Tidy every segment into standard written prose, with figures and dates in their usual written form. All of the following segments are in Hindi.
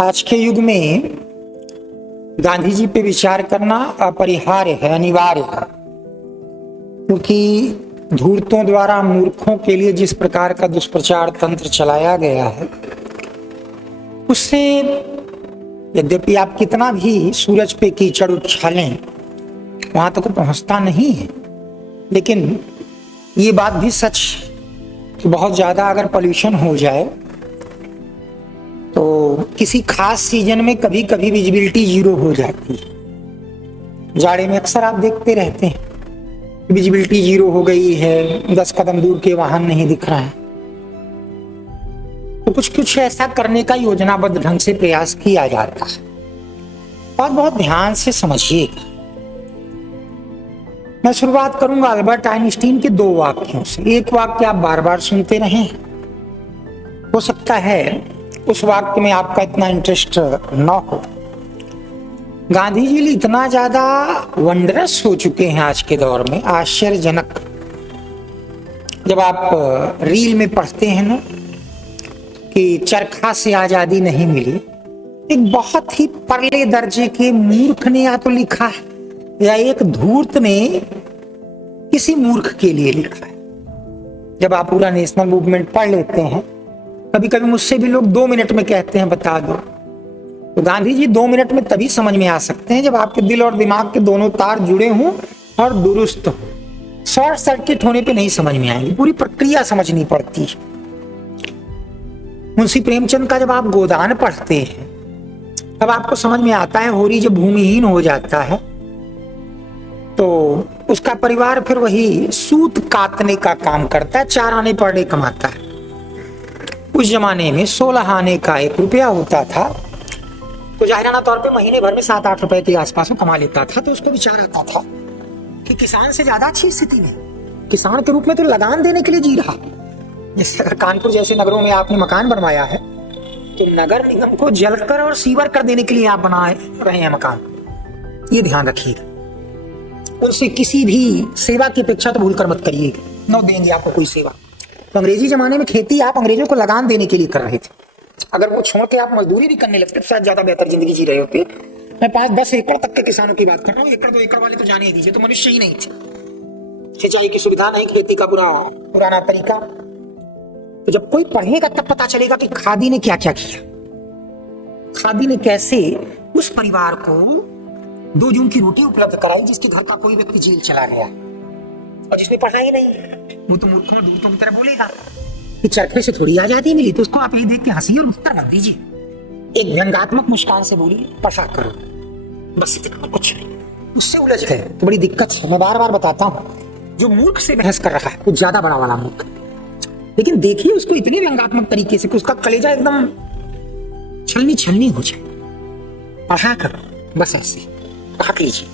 आज के युग में गांधी जी पे विचार करना अपरिहार्य है, अनिवार्य है, क्योंकि धूर्तों द्वारा मूर्खों के लिए जिस प्रकार का दुष्प्रचार तंत्र चलाया गया है उससे यद्यपि आप कितना भी सूरज पे कीचड़ उछालें वहां तक पहुंचता नहीं है, लेकिन ये बात भी सच कि बहुत ज्यादा अगर पॉल्यूशन हो जाए तो किसी खास सीजन में कभी कभी विजिबिलिटी जीरो हो जाती है। जाड़े में अक्सर आप देखते रहते हैं विजिबिलिटी जीरो हो गई है, 10 कदम दूर के वाहन नहीं दिख रहा है। तो कुछ ऐसा करने का योजनाबद्ध ढंग से प्रयास किया जाता है और बहुत ध्यान से समझिएगा। मैं शुरुआत करूंगा अल्बर्ट आइंस्टीन के 2 वाक्यों से। एक वाक्य आप बार बार सुनते रहें, हो सकता है उस वाक्य में आपका इतना इंटरेस्ट न हो। गांधी जी इतना ज्यादा वंडरस हो चुके हैं आज के दौर में, आश्चर्यजनक। जब आप रील में पढ़ते हैं ना कि चरखा से आजादी नहीं मिली, एक बहुत ही परले दर्जे के मूर्ख ने या तो लिखा है या एक धूर्त ने किसी मूर्ख के लिए लिखा है। जब आप पूरा नेशनल मूवमेंट पढ़ लेते हैं, कभी कभी मुझसे भी लोग 2 मिनट में कहते हैं बता दो, तो गांधी जी 2 मिनट में तभी समझ में आ सकते हैं जब आपके दिल और दिमाग के दोनों तार जुड़े हों और दुरुस्त हो। शॉर्ट सर्किट होने पे नहीं समझ में आएंगी, पूरी प्रक्रिया समझनी पड़ती है। मुंशी प्रेमचंद का जब आप गोदान पढ़ते हैं तब आपको समझ में आता है होरी जब भूमिहीन हो जाता है तो उसका परिवार फिर वही सूत काटने का काम करता है, 4 आने पर डे कमाता है। उस जमाने में 16 आने का 1 रुपया होता था, तो जाहिराना तौर पे महीने भर में 7-8 रुपए के आसपास वो कमा लेता था। तो उसको विचार आता था कि किसान से ज्यादा अच्छी स्थिति में, किसान के रूप में तो लगान देने के लिए जी रहा। जैसे अगर कानपुर जैसे नगरों में आपने मकान बनवाया है तो नगर निगम को जलकर और सीवर कर देने के लिए आप बना रहे हैं मकान, ये ध्यान रखिएगा। उनसे किसी भी सेवा की अपेक्षा तो भूलकर मत करिएगा, न देंगे आपको कोई सेवा। तो अंग्रेजी जमाने में खेती आप अंग्रेजों को लगान देने के लिए कर रहे थे। अगर वो छोड़ के आप मजदूरी भी करने लगते तो शायद ज्यादा बेहतर जिंदगी जी रहे होते। मैं 5-10 एकड़ तक के किसानों की बात कर रहा हूँ, 1-2 एकड़ वाले तो जाने ही दीजिए, तो मनुष्य ही नहीं थे। सिंचाई की सुविधा नहीं, खेती का पुराना तरीका। तो जब कोई पढ़ेगा तब पता चलेगा कि खादी ने क्या क्या किया, खादी ने कैसे उस परिवार को 2 जून की रोटी उपलब्ध कराई जिसके घर का कोई व्यक्ति जेल चला गया और जिसने पढ़ा ही नहीं। वो तो मूर्खों की तरह बोलेगा कि चरखे से थोड़ी आजादी मिली, तो उसको आप ये देख के हंसी और उत्तर मत दीजिए। एक व्यंग्यात्मक मुस्कान से बोलिए पढ़ा करो, बस इतना, कुछ नहीं। उससे उलझ गए तो बड़ी दिक्कत है। मैं बार बार बताता हूँ, जो मूर्ख से बहस कर रहा है वो ज्यादा बड़ा वाला मूर्ख, लेकिन देखिए उसको इतने व्यंग्यात्मक तरीके से कि उसका कलेजा एकदम छलनी हो जाए। पढ़ा करो, बस ऐसे पढ़ लीजिए।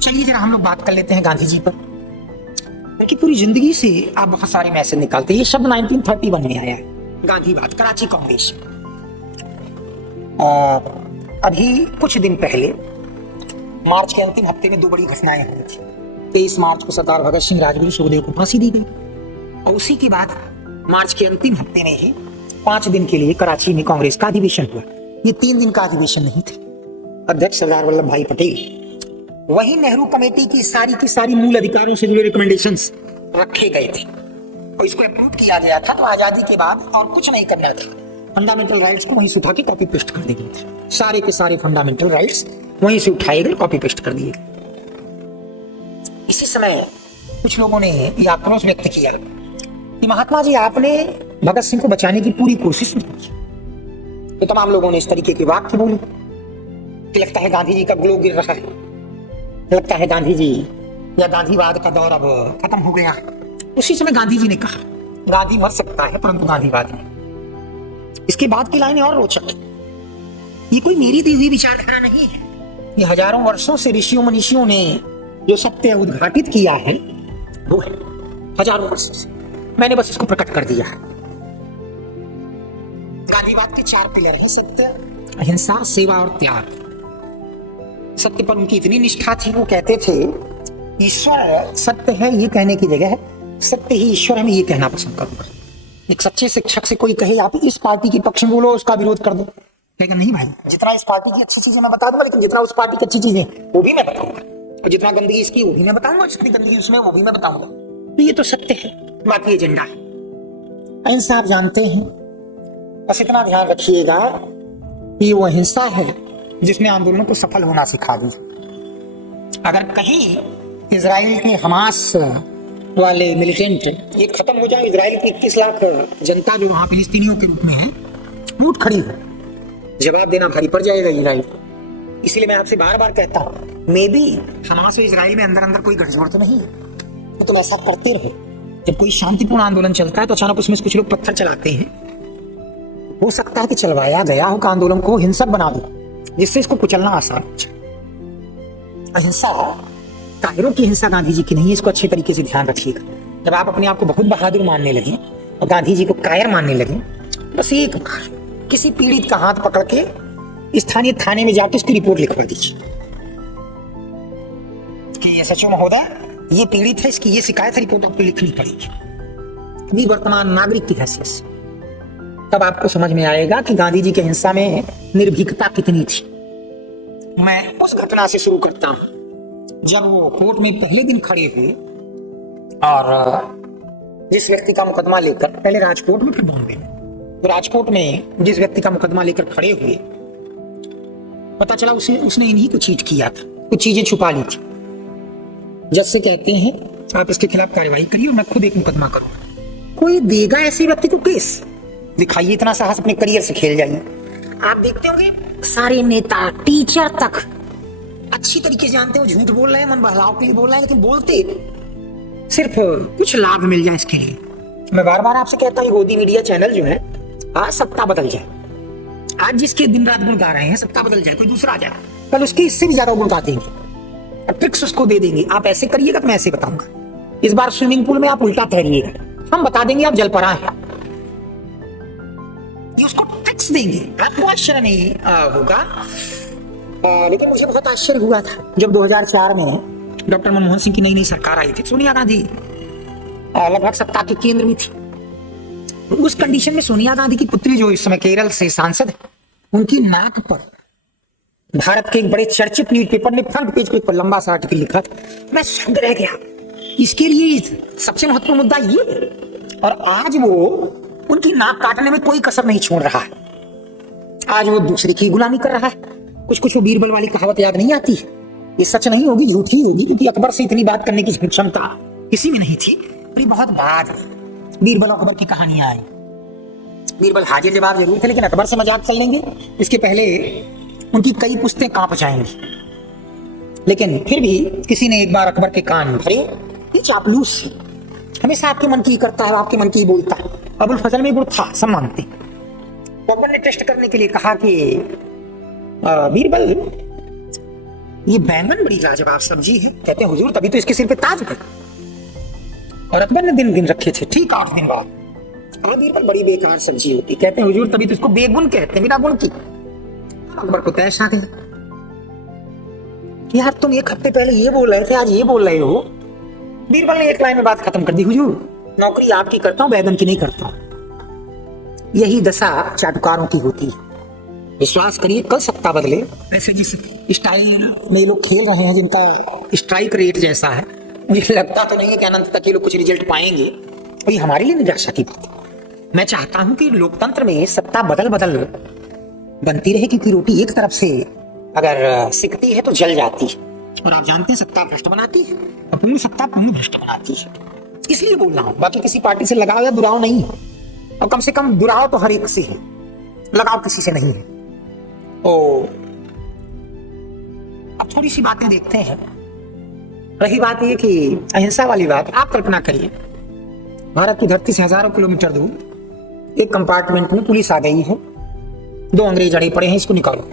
चलिए जरा हम लोग बात कर लेते हैं गांधी जी पर। उनकी पूरी जिंदगी से आप बहुत सारे मैसेज निकालते हैं। ये शब्द 1931 में आया है, गांधीवाद, कराची कांग्रेस। अभी कुछ दिन पहले मार्च के अंतिम हफ्ते में 2 बड़ी घटनाएं हुई थी। 23 मार्च को सरदार भगत सिंह, राजगुरु, सुखदेव को फांसी दी गई और उसी के बाद मार्च के अंतिम हफ्ते में ही 5 दिन के लिए कराची में कांग्रेस का अधिवेशन हुआ। ये 3 दिन का अधिवेशन नहीं थे। अध्यक्ष सरदार वल्लभ भाई पटेल, वही नेहरू कमेटी की सारी मूल अधिकारों से जुड़े रिकमेंडेशंस रखे गए थे और इसको अप्रूव किया गया था। तो आजादी के बाद और कुछ नहीं करना था, फंडामेंटल राइट्स को वहीं से उठा के कॉपी पेस्ट कर दिए थे। सारे के सारे फंडामेंटल राइट्स वहीं से उठाए गए, कॉपी पेस्ट कर दिए। इसी समय कुछ लोगों ने यह आक्रोश व्यक्त किया कि महात्मा जी आपने भगत सिंह को बचाने की पूरी कोशिश नहीं की। तो तमाम लोगों ने इस तरीके के वाक्य बोले कि लगता है गांधी जी का ग्लो गिर रहा है, लगता है गांधी जी या गांधीवाद का दौर अब खत्म हो गया। उसी समय गांधी जी ने कहा गांधी मर सकता है परंतु गांधीवाद नहीं। इसके बाद की लाइन और रोचक, ये कोई मेरी दी हुई विचारधारा नहीं है, ये हजारों वर्षों से ऋषियों मनीषियों ने जो सत्य उद्घाटित किया है वो है, हजारों वर्षों से। मैंने बस इसको प्रकट कर दिया है। गांधीवाद के 4 पिलर हैं, सत्य, अहिंसा, सेवा और त्याग। सत्य पर उनकी इतनी निष्ठा थी, वो कहते थे ईश्वर सत्य है ये कहने की जगह सत्य ही ईश्वर है, मैं ये कहना पसंद करूंगा। एक सच्चे शिक्षक से कोई कहे आप इस पार्टी के पक्ष में बोलो, उसका विरोध कर दो, लेकिन नहीं भाई, जितना इस पार्टी की अच्छी चीजें मैं बता दूंगा, लेकिन जितना उस पार्टी की अच्छी चीजें वो भी मैं बताऊंगा, और जितना गंदगी इसकी वो भी मैं बताऊंगा, जितनी गंदगी उसमें वो भी मैं बताऊंगा। तो ये तो सत्य है, बाकी एजेंडा है। अहिंसा आप जानते हैं, बस इतना ध्यान रखिएगा कि वो अहिंसा है जिसने आंदोलनों को सफल होना सिखा दी। अगर कहीं इजराइल के हमास वाले मिलिटेंट ये खत्म हो जाए, इजराइल की 21 लाख जनता जो वहां फिलिस्तीनियों के रूप में है टूट खड़ी है, जवाब देना भारी पड़ जाएगा इजराइल को। इसलिए मैं आपसे बार बार कहता हूं, मे बी हमास और इजराइल में अंदर अंदर कोई गठजोड़ तो नहीं है, तो तुम ऐसा करते रहो। जब कोई शांतिपूर्ण आंदोलन चलता है तो अचानक उसमें कुछ लोग पत्थर चलाते हैं, हो सकता है कि चलवाया गया हो आंदोलन को हिंसक बना दो, जिससे इसको कुचलना आसान हो जाए। अहिंसा कायरों की हिंसा गांधी जी की नहीं है, इसको अच्छे तरीके से ध्यान रखिएगा। जब आप अपने आप को बहुत बहादुर मानने लगे और गांधी जी को कायर मानने लगे, बस एक बार किसी पीड़ित का हाथ पकड़ के स्थानीय थाने में जाकर उसकी रिपोर्ट लिखवा दीजिए कि ये सचिव महोदय ये पीड़ित है, इसकी ये शिकायत है, रिपोर्ट आपको लिखनी पड़ेगी वर्तमान नागरिक की हैसियत से। तब आपको समझ में आएगा कि गांधी जी की हिंसा में निर्भीकता कितनी थी। मैं उस घटना से शुरू करता हूं जब वो कोर्ट में पहले दिन खड़े हुए और जिस व्यक्ति का मुकदमा लेकर, पहले राजकोट में फिर बॉम्बे में, तो राजकोट में जिस व्यक्ति का मुकदमा लेकर खड़े हुए, पता चला उसने इन्हीं को चीट किया था, कुछ चीजें छुपा ली थी। जज से कहते हैं आप इसके खिलाफ कार्रवाई करिए और मैं खुद एक मुकदमा करूंगा। कोई देगा ऐसे व्यक्ति को केस? दिखाइए इतना साहस, अपने करियर से खेल जाइए। आप देखते होंगे सारे नेता टीचर तक अच्छी तरीके से जानते हो झूठ बोल रहे हैं, मन बहलाव के लिए बोल रहे हैं, लेकिन बोलते सिर्फ कुछ लाभ मिल जाए इसके लिए। मैं बार बार आपसे कहता हूँ गोदी मीडिया चैनल जो है, आज सत्ता बदल जाए, आज जिसके दिन रात गुण गा रहे हैं सत्ता बदल जाए, कोई दूसरा आ जाए, कल उसके इससे भी ज्यादा गुण गा देंगे और ट्रिक्स उसको दे देंगे। आप ऐसे करिएगा तो मैं ऐसे बताऊंगा, इस बार स्विमिंग पूल में आप उल्टा तैरिएगा, हम बता देंगे आप जल पड़ा है, ये उसको ट्रिक्स देंगे, आपको आश्चर्य नहीं होगा। लेकिन मुझे बहुत आश्चर्य हुआ था जब 2004 में डॉक्टर मनमोहन सिंह की नई नई सरकार आई थी, सोनिया गांधी लगभग सत्ता के केंद्र में थी। उस कंडीशन में सोनिया गांधी की पुत्री जो इस समय केरल से सांसद है, उनकी नाक पर भारत के एक बड़े चर्चित न्यूज़पेपर ने फ्रंट पेज पे एक लंबा सा आर्टिकल लिखा था। मैं शब्द रह गया। इसके लिए सबसे महत्वपूर्ण मुद्दा ये है, और आज वो उनकी नाक काटने में कोई कसर नहीं छोड़ रहा है। आज वो दूसरे की गुलामी कर रहा है। कुछ वो बीरबल वाली कहावत याद नहीं आती, ये सच नहीं होगी, झूठी होगी, क्योंकि अकबर से इतनी बात करने की क्षमता किसी में नहीं थी। पर बहुत बाद बीरबल अकबर की कहानियां आई। बीरबल हाजिर जवाब जरूर थे, लेकिन अकबर से मजाक चल लेंगे इसके पहले उनकी कई पुश्तें कांप जाएंगी। लेकिन फिर भी किसी ने एक बार अकबर के कान भरे, ये चापलूस हमेशा आपके मन की करता है, आपके मन की बोलता है। अबुल फजल में गुड़ था, सब मानते। अकबर ने टेस्ट करने के लिए कहा कि बीरबल ये बैंगन बड़ी लाजवाब सब्जी है। कहते हैं हुजूर तभी तो इसके सिर पे ताज है। और अकबर ने दिन रखे थे, ठीक 8 दिन बाद। और बीरबल बड़ी बेकार सब्जी होती, कहते हैं हुजूर तभी तो इसको बेगुन कहते हैं, बिना गुण की। अकबर को तैश आ गया, यार तुम 1 हफ्ते पहले ये बोल रहे थे, आज ये बोल रहे हो। बीरबल ने एक लाइन में बात खत्म कर दी, हुजूर नौकरी आपकी करता हूं, बैगन की नहीं करता हूं। यही दशा चाटुकारों की होती है। विश्वास करिए कल सत्ता बदले। ऐसे जिस स्टाइल में लोग खेल रहे हैं, जिनका स्ट्राइक रेट जैसा है, मुझे लगता तो नहीं है कि अनंत तक ये लोग कुछ रिजल्ट पाएंगे। और ये हमारे लिए निराशा की बात है। मैं चाहता हूं कि लोकतंत्र में सत्ता बदल बदल बनती रहे, क्योंकि रोटी एक तरफ से अगर सिकती है तो जल जाती है। और आप जानते हैं सत्ता भ्रष्ट बनाती है, और पूर्ण सत्ता पूर्ण भ्रष्ट बनाती है। इसलिए बोल रहा हूं, बाकी किसी पार्टी से लगाव या दुराव नहीं है। और कम से कम दुराव तो हर एक से है, लगाव किसी से नहीं है। अब थोड़ी सी बातें देखते हैं। रही बात ये कि अहिंसा वाली बात, आप कल्पना करिए भारत की धरती से हजारों किलोमीटर दूर एक कंपार्टमेंट में पुलिस आ गई है, 2 अंग्रेज अड़े पड़े हैं, इसको निकालो।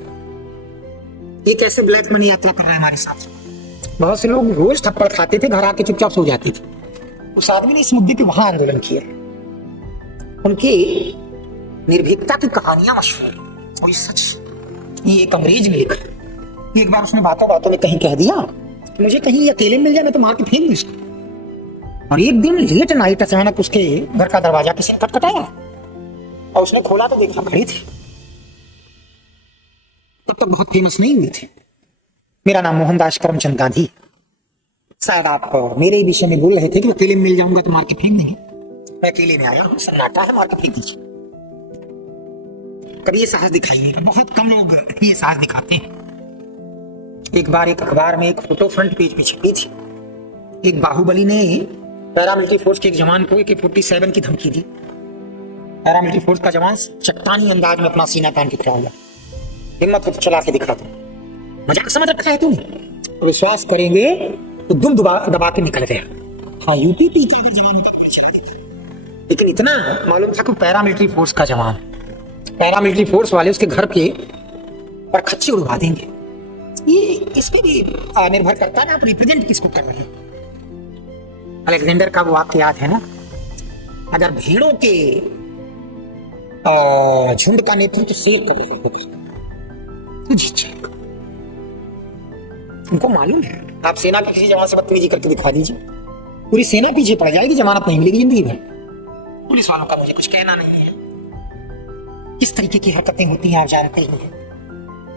ये कैसे ब्लैक मनी यात्रा कर रहा है हमारे साथ। बहुत से लोग रोज थप्पड़ खाते थे, घर आके चुपचाप सो जाते थे। उस आदमी ने इस मुद्दे पे वहां आंदोलन किया। उनकी निर्भीकता की कहानियां मशहूर, कोई सच ये एक अंग्रेज ने लिखा। एक बार उसने बातों बातों में कहीं कह दिया कि मुझे कहीं अकेले मिल जाए मैं तो मार के फेंक दूं इसको। और एक दिन लेट नाइट अचानक उसके घर का दरवाजा किसी ने खटखटाया, और उसने खोला तो देखा खड़ी थी। तब तक बहुत फेमस नहीं हुए थे। मेरा नाम मोहनदास करमचंद गांधी। शायद आप मेरे विषय में बोल रहे थे कि अकेले में मिल जाऊंगा तो मार के फेंक देंगे। मैं अकेले में आया हूँ, सन्नाटा है, मार के फेंक दीजिए। कभी ये साहस दिखाइए, बहुत कम लोग ये साहस दिखाते हैं। एक बार एक अखबार में एक फोटो फ्रंट पेज पे छपी थी। एक बाहुबली ने पैरामिलिट्री फोर्स के एक जवान को AK-47 की धमकी दी। पैरामिलिट्री फोर्स का जवान चट्टानी अंदाज में अपना सीना तान के खड़ा हुआ, हिम्मत हो तो चला के दिखा दो। मजाक समझ रखा है तूने? विश्वास करेंगे तो दुम दबा के निकल गया। हाँ, यूपी जवान तक चला देता, लेकिन इतना मालूम था कि पैरामिलिट्री फोर्स का जवान, पैरामिलिट्री फोर्स वाले उसके घर के पर खच्ची उड़वा देंगे। ये इस पे भी निर्भर करता है ना आप रिप्रेजेंट किसको कर रहे हैं। अलेक्जेंडर का वो वाक्य याद है ना, अगर भीड़ों के झुंड का नेतृत्व शेर कर रहा होगा तो जीत जाएगा। उनको मालूम है, आप सेना के किसी जवान से बदतमीजी करके दिखा दीजिए, पूरी सेना पीछे पड़ जाएगी, जमानत नहीं मिलेगी जिंदगी भर। पुलिस वालों का मुझे कुछ कहना नहीं है, किस तरीके की हरकतें होती हैं आप जानते ही हैं।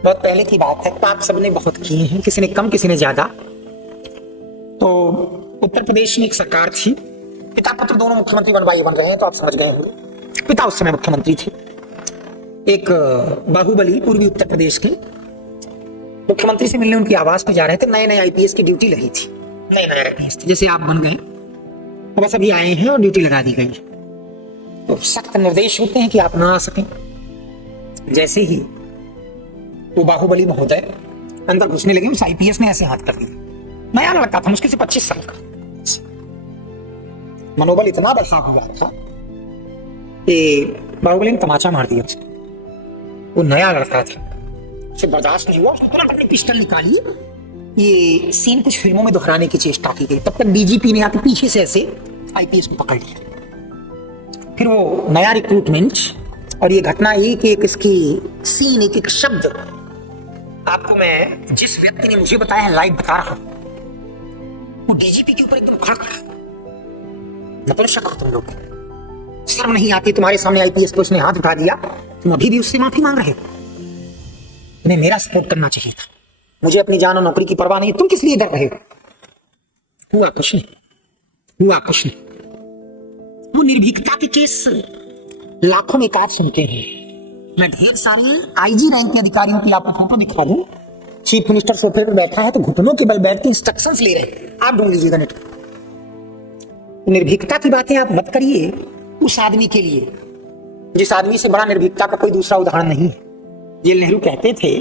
बहुत पहले की बात है, पाप सबने बहुत किए हैं, किसी ने कम किसी ने ज्यादा। तो उत्तर प्रदेश में एक सरकार थी, पिता पुत्र दोनों मुख्यमंत्री बन रहे हैं, तो आप समझ गए होंगे। पिता उस समय मुख्यमंत्री थे। एक बाहुबली पूर्वी उत्तर प्रदेश के मुख्यमंत्री से मिलने उनकी आवास पे जा रहे थे। नए नए IPS की ड्यूटी लगी थी, नए नए IPS थे, जैसे आप बन गए तो बस अभी आए हैं और ड्यूटी लगा दी गई। तो सख्त निर्देश होते हैं कि आप ना आ सकें। जैसे ही वो बाहुबली महोदय अंदर घुसने लगे, उस IPS ने ऐसे हाथ कर दिया। नया लड़का था, मुश्किल से 25 साल का। मनोबल इतना बढ़ा हुआ था कि बाहुबली ने तमाचा मार दिया उसको। वो नया लड़का था, उसे बर्दाश्त नहीं हुआ, तुरंत अपनी पिस्टल निकाली। ये सीन कुछ फिल्मों में दोहराने की चेष्टा की गई। तब तक DGP ने आके पीछे से ऐसे IPS को पकड़ लिया। फिर वो नया रिक्रूटमेंट और ये घटना एक एक इसकी सीन, एक एक शब्द आपको मैं जिस व्यक्ति ने मुझे बताया है लाइव बता रहा हूं। वो DGP के ऊपर एकदम भड़क रहा। नपुंसक हो तुम लोग, शर्म नहीं आती? तुम्हारे सामने IPS को उसने हाथ उठा दिया, तुम अभी भी उससे माफी मांग रहे हो? तुम्हें मेरा सपोर्ट करना चाहिए था। मुझे अपनी जान और नौकरी की परवाह नहीं, तुम किस लिए डर रहे हो? हुआ कुछ नहीं, हुआ कुछ नहीं। वो निर्भीकता के केस लाखों में काट सुनते हैं। मैं ढेर सारे IG रैंक के अधिकारियों की आपको फोटो दिखा दूं। चीफ मिनिस्टर सोफे पर बैठा है तो घुटनों के बल बैठ के इंस्ट्रक्शंस ले रहे हैं, आप ढूंढ लीजिएगा नेट पर। निर्भीकता की बातें आप मत करिए उस आदमी के लिए जिस आदमी से बड़ा निर्भीकता का कोई दूसरा उदाहरण नहीं है। जवाहरलाल नेहरू कहते थे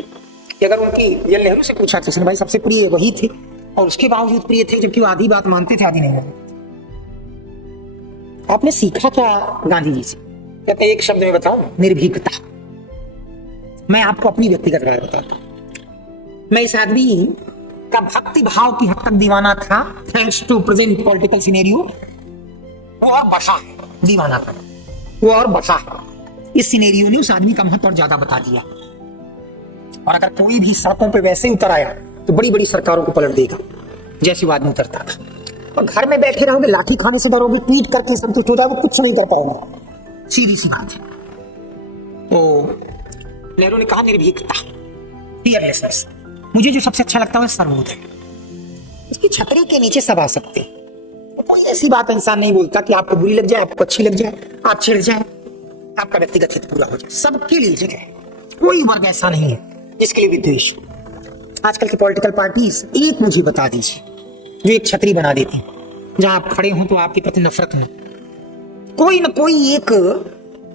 कि अगर उनकी जवाहरलाल नेहरू से पूछा कृष्ण भाई सबसे प्रिय वही थे, और उसके बावजूद प्रिय थे, जबकि वो आधी बात मानते थे आधी नहीं मानते। आपने सीखा क्या गांधी जी से? कहते एक शब्द में बताऊं, निर्भीकता। मैं आपको अपनी व्यक्तिगत राय बताता हूं। मैं इस आदमी का भक्ति भाव की हद तक दीवाना था, thanks to present political scenario. वो और बढ़ा दीवाना था, वो और बढ़ा। इस सिनेरियो ने उस आदमी का महत्व और ज्यादा बता दिया। और अगर कोई भी सड़कों पे वैसे ही उतर आया तो बड़ी बड़ी सरकारों को पलट देगा जैसे वो आदमी उतरता था। और घर में बैठे रहोगे, लाठी खाने से डरोगे, पीट करके संतुष्ट हो जाओगे, कुछ नहीं कर पाओगे। सीधी सी बात है। तो नेहरू ने कहा निर्भीकता, फियरलेसनेस। मुझे जो सबसे अच्छा लगता है सर्वोदय। उसकी छतरी के नीचे सब आ सकते। तो कोई ऐसी बात इंसान नहीं बोलता कि आपको बुरी लग जाए, आपको अच्छी लग जाए, आप चिढ़ जाए, आपका व्यक्तिगत हित पूरा हो जाए। सबके लिए जगह है, कोई वर्ग ऐसा नहीं है जिसके लिए विद्वेष। आजकल की पॉलिटिकल पार्टीज एक मुझे बता दीजिए जो एक छतरी बना देती हैं, जहां आप खड़े हो तो आपके प्रति नफरत न कोई एक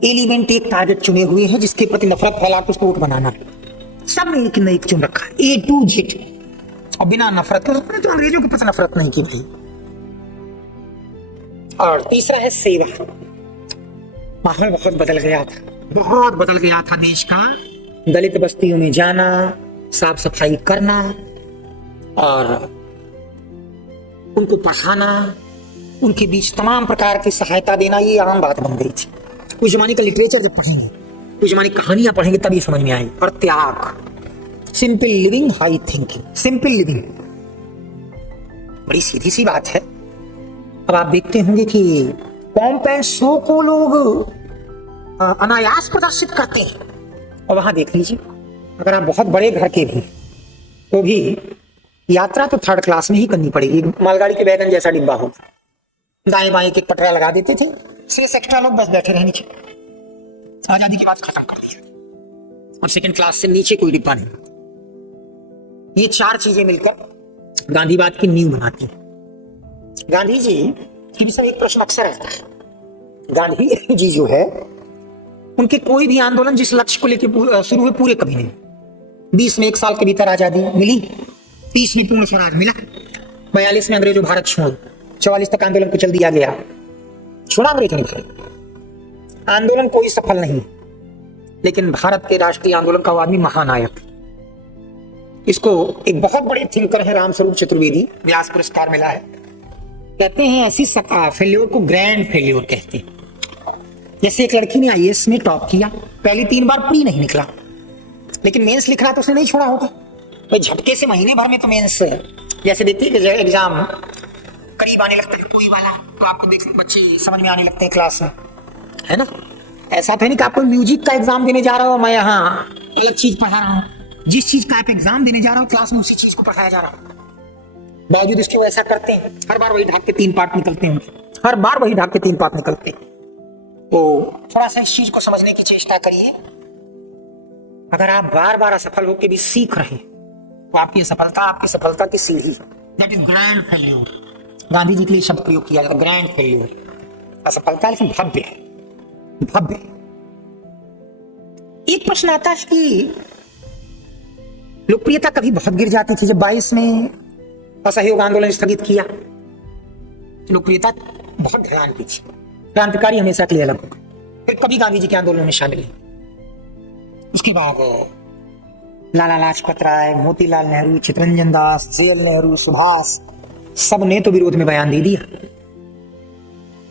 एलिमेंट, एक टारगेट चुने हुए हैं जिसके प्रति नफरत फैला के उसको वोट बनाना। सब ने एक न एक चुन रखा है, A to Z, और बिना नफरत के। तो अंग्रेजों के प्रति नफरत नहीं की भाई। और तीसरा है सेवा। माहौल बहुत बदल गया था, बहुत बदल गया था देश का। दलित बस्तियों में जाना, साफ सफाई करना और उनको पढ़ाना, उनके बीच तमाम प्रकार की सहायता देना, ये आम बात बन गई थी। उस जमाने का लिटरेचर जब पढ़ेंगे, उस जमाने की कहानियां पढ़ेंगे तभी समझ में आएगी। और त्याग, simple living, high thinking. Simple living बड़ी सीधी सी बात है। अब आप देखते होंगे कि पॉम्पेय शो को लोग अनायास प्रदर्शित करते हैं, और वहां देख लीजिए अगर आप बहुत बड़े घर के भी तो भी यात्रा तो थर्ड क्लास में ही करनी पड़ेगी। मालगाड़ी के बैगन जैसा डिब्बा हो, दाएं बाएं एक पटरा लगा देते थे, सिर्फ एक्स्ट्रा लोग बस बैठे रहे नीचे। आजादी की बात खत्म कर दिया और सेकंड क्लास से नीचे कोई डिब्बा नहीं। ये चार चीजें मिलकर गांधीवाद की नींव बनाती है। गांधी जी की भी सर एक प्रश्न अक्सर रहता है। गांधी जी जो है उनके कोई भी आंदोलन जिस लक्ष्य को लेकर शुरू हुए पूरे कभी नहीं। 20 में 1 साल के भीतर आजादी मिली, 30 में पूर्ण स्वराज मिला, 42 में अंग्रेजों भारत छोड़, 44 तक आंदोलन को चल दिया गया, छोड़ा अंग्रेजों ने। आंदोलन कोई सफल नहीं, लेकिन भारत के राष्ट्रीय आंदोलन का वो आदमी महानायक। इसको एक बहुत बड़े थिंकर है रामस्वरूप चतुर्वेदी, व्यास पुरस्कार मिला है। कहते हैं ऐसी फेल्योर को ग्रैंड फेल्योर कहते हैं। जैसे एक लड़की ने आईएएस में टॉप किया, पहली 3 बार प्री नहीं निकला, लेकिन मेंस लिखना तो उसने नहीं छोड़ा होगा। भाई झटके से महीने भर में तो मेंस जैसे देखती है एग्जाम करीब आने लगता है कोई वाला, तो आपको देख बच्चे समझ में आने लगते हैं क्लास में, है ना। ऐसा तो नहीं कि आपको म्यूजिक का एग्जाम देने जा रहा हो, मैं यहाँ अलग चीज पढ़ा रहा हूँ। जिस चीज का आप एग्जाम देने जा रहा हो क्लास में उसी चीज को पढ़ाया जा रहा है। बावजूद इसके वो ऐसा करते हैं, हर बार वही ढाक के 3 पार्ट निकलते हैं, हर बार वही ढाक के 3 पार्ट निकलते हैं। तो थोड़ा सा इस चीज को समझने की चेष्टा करिए। अगर आप बार बार असफल होकर भी सीख रहे तो आपकी सफलता की सीढ़ी, that is grand failure. Gandhi ji के लिए शब्द प्रयोग किया जाता है ग्रैंड फेल्योर। असफलता लेकिन भव्य है, भव्य। एक प्रश्न आता है कि लोकप्रियता कभी बहुत गिर जाती थी। जब 22 में असहयोग आंदोलन स्थगित किया, लोकप्रियता बहुत ढलान की थी। क्रांतिकारी हमेशा के लिए अलग होगा, फिर कभी गांधी जी के आंदोलन में शामिल हुए। उसके बाद लाला लाजपत राय, मोतीलाल नेहरू, चित्तरंजन दास, जवाहरलाल नेहरू, सुभाष, सब ने तो विरोध में बयान दे दिया।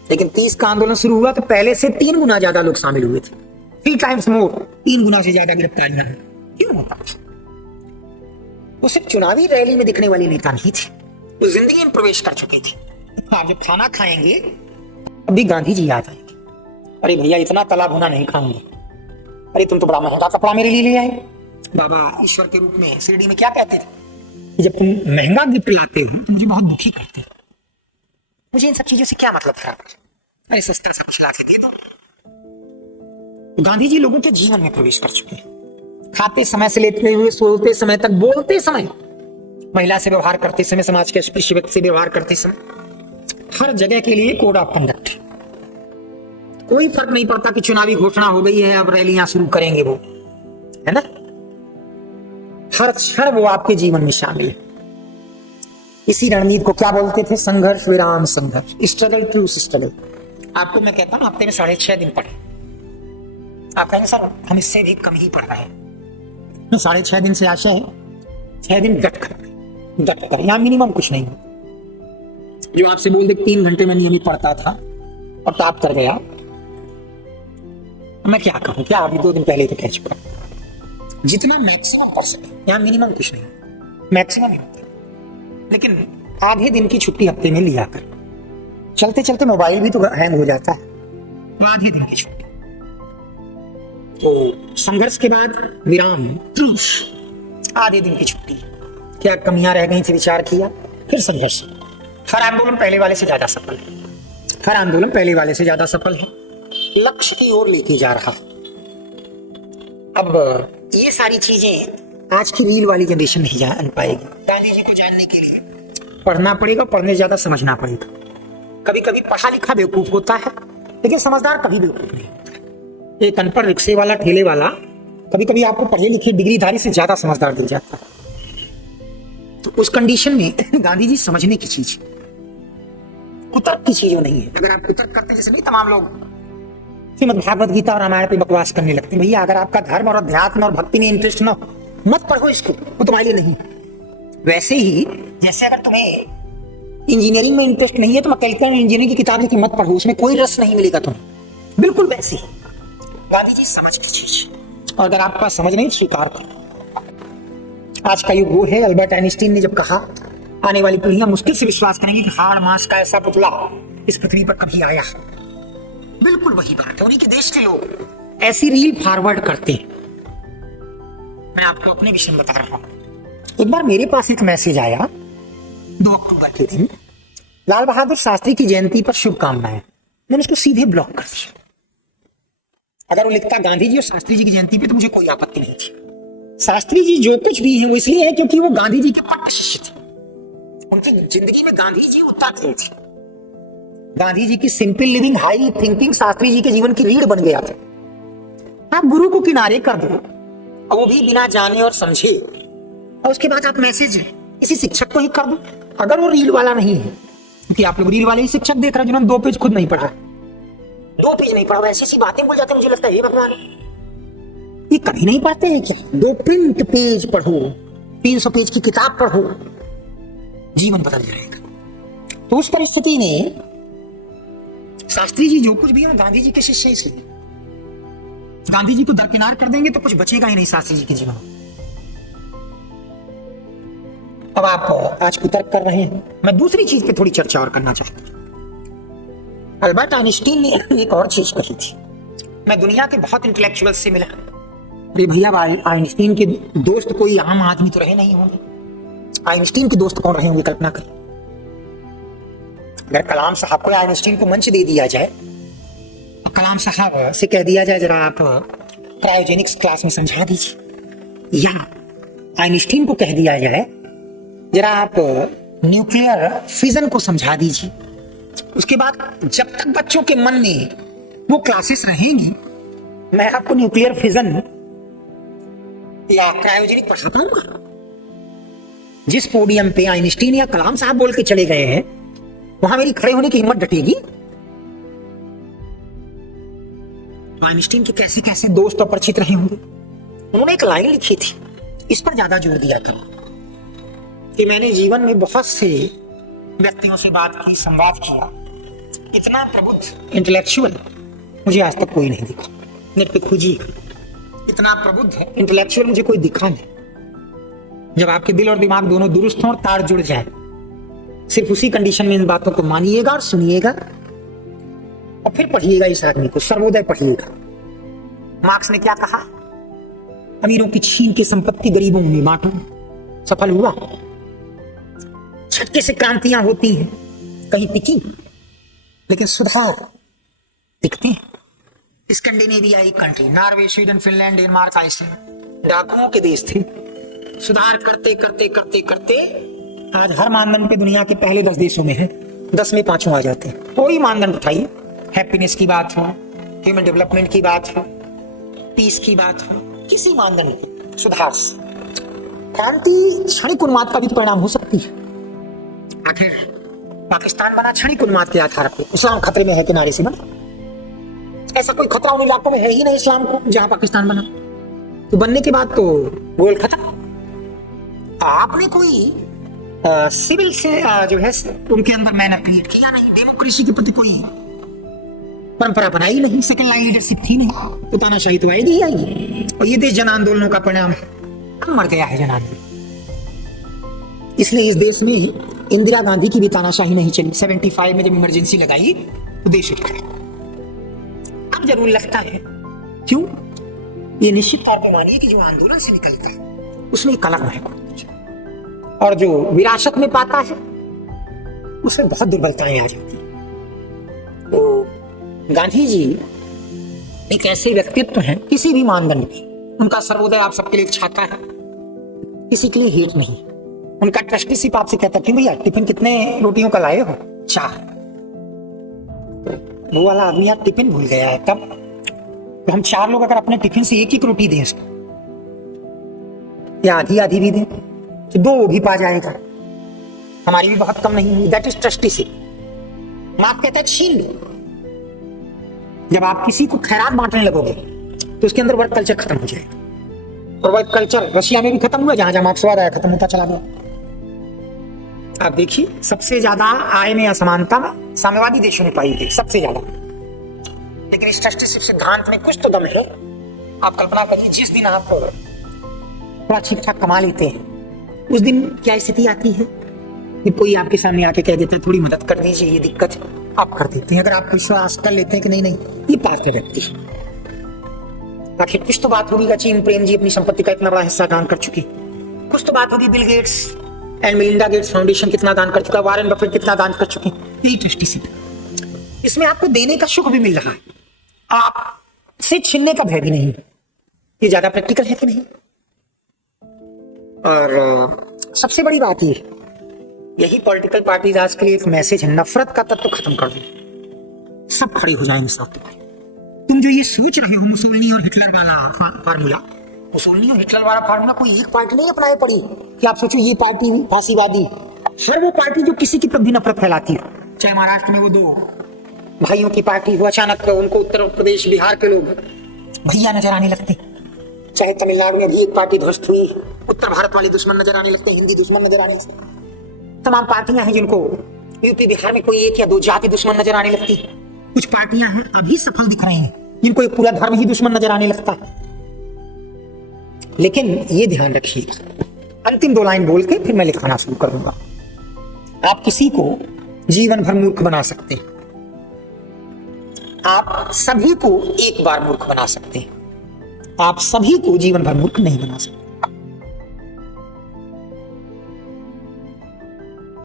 लेकिन 30 का आंदोलन शुरू हुआ तो पहले से 3 गुना ज्यादा लोग शामिल हुए थे। 3 times more, 3 गुना से ज्यादा गिरफ्तारियां। क्यों होता? वो सिर्फ चुनावी रैली में दिखने वाली नेता नहीं थे, वो जिंदगी में प्रवेश कर चुके थे। आप जब खाना खाएंगे अभी गांधी जी याद आएंगे। अरे भैया इतना तला भुना नहीं खाऊंगा। अरे तुम तो बड़ा महंगा कपड़ा मेरे लिए ले आए। बाबा ईश्वर के रूप में शिरडी में क्या कहते थे कि जब तुम महंगा गिफ्ट लाते हो तो मुझे बहुत दुखी करते हो। मुझे इन सब चीजों से क्या मतलब खराब है? अरे सस्ता सा कुछ ला के दे दो। गांधी जी लोगों के जीवन में प्रवेश कर चुके हैं। खाते समय से लेते हुए सोते समय तक, बोलते समय, महिला से व्यवहार करते समय, समाज के अस्पृश्य व्यक्ति से व्यवहार करते समय, हर जगह के लिए कोड ऑफ कंडक्ट। कोई फर्क नहीं पड़ता कि चुनावी घोषणा हो गई है, अब रैलियां शुरू करेंगे, वो है ना। हर क्षण वो आपके जीवन में शामिल है। इसी रणनीति को क्या बोलते थे? संघर्ष विराम संघर्ष, स्ट्रगल टू स्ट्रगल। आपको मैं कहता हूं हफ्ते में 6.5 दिन पढ़े। आप कहेंगे सर हम इससे भी कम ही पढ़ रहे हैं। 6.5 दिन से आशा है 6 दिन डट कर। यहाँ मिनिमम कुछ नहीं है। जो आपसे बोल दे 3 घंटे में नियमित पढ़ता था और टॉप कर गया, मैं क्या कहूं? क्या अभी 2 दिन पहले तो कह चुका। जितना मैक्सिमम पढ़ सके, यहाँ मिनिमम कुछ नहीं, मैक्सिमम ही होता है। लेकिन आधे दिन की छुट्टी हफ्ते में लिया कर। चलते चलते मोबाइल भी तो हैंग हो जाता है। आधे दिन की छुट्टी। तो संघर्ष के बाद विराम, ट्रूस, आधे दिन की छुट्टी। क्या कमियां रह गई थी, विचार किया, फिर संघर्ष। हर आंदोलन पहले वाले से ज्यादा सफल है। हर आंदोलन पहले वाले से ज्यादा सफल है। लक्ष्य की ओर लेके जा रहा। अब ये सारी चीजें आज की रील वाली जनरेशन नहीं जान पाएगी। गांधी जी को जानने के लिए पढ़ना पड़ेगा, पढ़ने से ज्यादा समझना पड़ेगा। कभी कभी पढ़ा लिखा बेवकूफ होता है, लेकिन समझदार कभी बेवकूफ नहीं होता। एक अनपढ़ रिक्शे वाला, ठेले वाला कभी कभी आपको पढ़े लिखे डिग्रीधारी से ज्यादा समझदार दिख जाता है। तो उस कंडीशन में गांधी जी समझने की चीज, कुतर्क की चीजों नहीं है। अगर आप कुतर्क करते, जैसे नहीं तमाम लोग श्रीमद् भागवत गीता और रामायण पे बकवास करने लगते हैं। भैया अगर आपका धर्म और अध्यात्म और भक्ति में इंटरेस्ट ना हो, मत पढ़ो इसको, वो तुम्हारे लिए नहीं। वैसे ही जैसे अगर तुम्हें इंजीनियरिंग में इंटरेस्ट नहीं है तो मैकेनिकल इंजीनियरिंग की किताब लेके मत पढ़ो, उसमें कोई रस नहीं मिलेगा तुम्हें। बिल्कुल वैसे ही गांधी जी समझ की चीज, और अगर आपका समझ नहीं स्वीकार करो। आज का युग वो है, अल्बर्ट आइंस्टीन ने जब कहा आने वाली पीढ़ियां मुश्किल से विश्वास करेंगी कि हाड़ मांस का ऐसा पुतला इस पृथ्वी पर कभी आया। बिल्कुल वही बात है। उन्हीं के देश के लोग ऐसी रील फॉरवर्ड करते हैं। मैं आपको अपने विषय में बता रहा हूँ। एक बार मेरे पास एक मैसेज आया 2 अक्टूबर के दिन, लाल बहादुर शास्त्री की जयंती पर शुभकामनाएं। मैंने उसको सीधे ब्लॉक कर दिया। अगर वो लिखता गांधी जी और शास्त्री जी की जयंती पे तो मुझे कोई आपत्ति नहीं थी। शास्त्री जी जो कुछ भी है वो इसलिए है क्योंकि वो गांधी जी के पट्ट शिष्य थे। उनकी जिंदगी में गांधी जी उतार थे। गांधी जी की simple living high thinking Shastri ji के जीवन की रीढ़ बन गया था। आप गुरु को किनारे कर दो और वो भी बिना जाने और समझे, और उसके बाद आप मैसेज किसी शिक्षक को ही कर दो अगर वो रील वाला नहीं है, क्योंकि आप लोग रील वाले ही शिक्षक देख रहे हैं जिन्होंने 2 पेज खुद नहीं पढ़ा, 2 पेज नहीं पढ़ा, ऐसी बातें बोल जाते हैं। मुझे लगता है ये भगवान ये कभी नहीं पढ़ते हैं क्या? 2 प्रिंट पेज पढ़ो, 300 पेज की किताब पढ़ो, जीवन बदल जाएगा। तो उस परिस्थिति में शास्त्री जी जो कुछ भी है गांधी जी के शिष्य, इसलिए गांधी जी को दरकिनार कर देंगे तो कुछ बचेगा ही नहीं शास्त्री जी के जीवन में। अब आप आज कुतर्क कर रहे हैं, मैं दूसरी चीज पे थोड़ी चर्चा और करना चाहता हूं। अल्बर्ट आइंस्टीन ने एक और चीज कही थी। मैं दुनिया के बहुत इंटेलेक्चुअल से मिला। अरे भैया, आइंस्टीन के दोस्त कोई आम आदमी तो रहे नहीं होंगे। आइंस्टीन के दोस्त कौन रहे होंगे, कल्पना करें। अगर कलाम साहब को आइंस्टीन को मंच दे दिया जाए, कलाम साहब से कह दिया जाए जरा आप क्रायोजेनिक्स क्लास में समझा दीजिए, या आइंस्टीन को कह दिया जाए जरा आप न्यूक्लियर फिजन को समझा दीजिए, उसके बाद जब तक बच्चों के मन में वो क्लासेस रहेंगी मैं आपको न्यूक्लियर फिजन या क्रायोजेनिक पढ़ाता हूं। जिस पोडियम पे आइंस्टीन या कलाम साहब बोल के चले गए हैं वहां मेरी खड़े होने की हिम्मत डटेगी? तो आइंस्टीन के कैसे कैसे दोस्त और परिचित रहे होंगे। उन्होंने एक लाइन लिखी थी, इस पर ज्यादा जोर दिया था कि मैंने जीवन में बहुत से व्यक्तियों से बात की, संवाद किया, इतना प्रबुद्ध इंटेलेक्चुअल मुझे आज तक कोई नहीं दिखा। नेट पे खोजिए, इतना प्रबुद्ध इंटेलेक्चुअल मुझे कोई दिखा नहीं। जब आपके दिल और दिमाग दोनों दुरुस्त हों और तार जुड़ जाए, सिर्फ उसी कंडीशन में इन बातों को मानिएगा और सुनिएगा और फिर पढ़िएगा इस आदमी को, सर्वोदय पढ़िएगा। मार्क्स ने क्या कहा? अमीरों की छीन के संपत्ति गरीबों में बांटो। सफल हुआ? झटके से क्रांतियां होती हैं, कहीं टिकी, लेकिन सुधार टिकते हैं। स्कैंडिनेवियाई country, Norway, Sweden, Finland, Denmark, Iceland डाकुओं के देश थे। सुधार करते करते करते करते आज हर मानदंड पे दुनिया के पहले 10 देशों में है, 10 में 5 आ जाते हैं। कोई मानदंड उठाइए, हैप्पीनेस की बात हो, ह्यूमन डेवलपमेंट की बात हो, पीस की बात हो, किसी मानदंड सुधार से क्रांति क्षणिक उन्माद का भी तो परिणाम हो सकती है। आखिर पाकिस्तान बना क्षणिक उन्माद के आधार पर, इस्लाम खतरे में है किनारे से बना। ऐसा कोई खतरा उन इलाकों में है ही नहीं इस्लाम को जहां पाकिस्तान बना, तो बनने के बाद तो गोल खत्म। आपने कोई सिविल से जो है उनके अंदर मैनर क्रिएट किया नहीं, डेमोक्रेसी के प्रति कोई परंपरा बनाई नहीं, सेकंड लाइन लीडरशिप थी नहीं, तो तानाशाही तो आएगी ही आएगी। और ये देश जन आंदोलनों का परिणाम है, कब मर गया है जन आंदोलन। इसलिए इस देश में इंदिरा गांधी की भी तानाशाही नहीं चली। 75 में जब इमरजेंसी लगाई तो देश उठ गया। अब जरूर लगता है, क्यों? ये निश्चित तौर पर मानिए कि जो आंदोलन से निकलता है उसमें एक अलग महक होती है, और जो विरासत में पाता है उसमें बहुत दुर्बलताएं आ जाती हैं। तो गांधी जी एक ऐसे व्यक्तित्व हैं, किसी भी मानदंड में उनका सर्वोदय आप सबके लिए छाता है, किसी के लिए हेट नहीं। उनका ट्रस्टीशिप आपसे कहता क्यों भैया टिफिन कितने रोटियों का लाए हो? 4। वो वाला आदमी यार टिफिन भूल गया है। तब तो हम 4 लोग अगर अपने टिफिन से एक रोटी दें इसको, या आधी आधी भी दें तो 2 वो भी पा जाएगा, हमारी भी बहुत कम नहीं होगी। That is trusteeship. मार्क्स कहता है छीन लो। जब आप किसी को खैरात बांटने लगोगे तो उसके अंदर वर्क कल्चर खत्म हो जाएगा, और वर्क कल्चर रशिया में भी खत्म हुआ, जहां जहां मार्क्सवाद आया खत्म होता चला गया। आप देखिए, सबसे ज्यादा आय में असमानता साम्यवादी देशों में पाई गई, सबसे ज्यादा। लेकिन इस ट्रस्टीशिप सिद्धांत में कुछ तो दम है। आप कल्पना करिए, जिस दिन आप थोड़ा ठीक ठाक कमा लेते हैं उस दिन क्या स्थिति आती है कि कोई आपके सामने आके कह देता है थोड़ी मदद कर दीजिए, ये दिक्कत है, आप कर देते हैं। अगर आप विश्वास कर लेते हैं कि नहीं नहीं ये पात्र व्यक्ति, आखिर कुछ तो बात होगी, चीन प्रेम जी अपनी संपत्ति का इतना बड़ा हिस्सा दान कर चुकी, कुछ तो बात होगी, Bill Gates and Melinda Gates foundation कितना दान कर चुका, वारेन बफेट कितना दान कर चुके। यही ट्रस्टीशिप, इसमें आपको देने का सुख भी मिल रहा है, आपसे छीनने का भय भी नहीं। ये ज्यादा प्रैक्टिकल है कि नहीं? और सबसे बड़ी बात ये, यही पॉलिटिकल पार्टीज आज के लिए एक मैसेज है, नफरत का तत्व खत्म कर दो, सब खड़े हो जाएंगे साथ। तुम जो ये सोच रहे हो मुसोलिनी और हिटलर वाला फार्मूला, मुसोलिनी और हिटलर वाला फार्मूला कोई एक पार्टी नहीं अपनाए पड़ी कि आप सोचो ये पार्टी फांसीवादी। हर वो पार्टी जो किसी की भी नफरत फैलाती है, चाहे महाराष्ट्र में वो दो भाइयों की पार्टी हो, अचानक उनको उत्तर प्रदेश बिहार के लोग भैया नजर आने लगते, चाहे तमिलनाडु में भी एक पार्टी ध्वस्त हुई, उत्तर भारत वाले दुश्मन नजर आने लगते, हिंदी दुश्मन नजर आने लगते। तमाम पार्टियां हैं जिनको यूपी बिहार में कोई एक या दो जाति दुश्मन नजर आने लगती। कुछ पार्टियां हैं अभी सफल दिख रही हैं जिनको एक पूरा धर्म ही दुश्मन नजर आने लगता है। लेकिन ये ध्यान रखिए, अंतिम 2 लाइन बोल के फिर मैं लिखाना शुरू कर दूंगा। आप किसी को जीवन भर मूर्ख बना सकते हैं, आप सभी को एक बार मूर्ख बना सकते हैं, आप सभी को जीवन भर मूर्ख नहीं बना सकते।